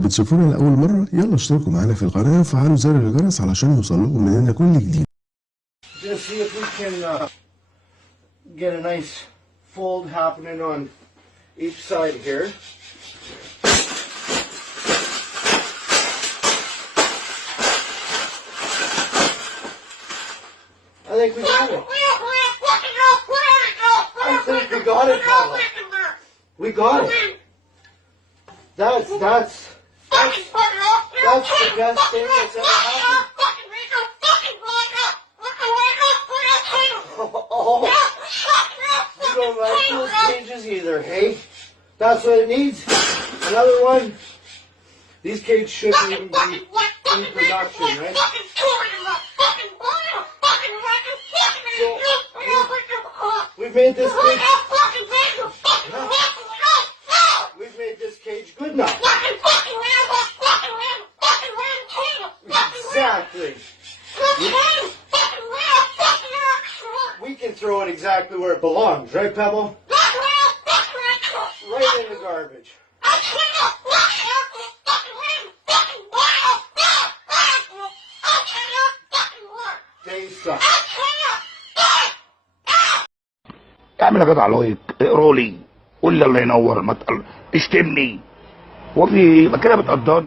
بتشوفونا لأول مرة يلا اشتركوا معانا في القناة وفعلوا زر الجرس علشان يوصلكم مننا كل جديد. Just see if we can get a nice fold happening on each side here. I think we got it. I think we got it, Paolo. We got it. That's the best thing that's ever happened. Oh, you don't like those cages either, hey? That's what it needs. Another one. These cages shouldn't even be in production, right? So, we've made this cage. We've made this cage good now. Exactly. We can throw it exactly where it belongs, right, Pebble? Right in the garbage. They suck. اعمل يا جدع لايك، اقرا لي، قول لي الله ينور، ما اشتمني. هو في يبقى كده بتقدرني؟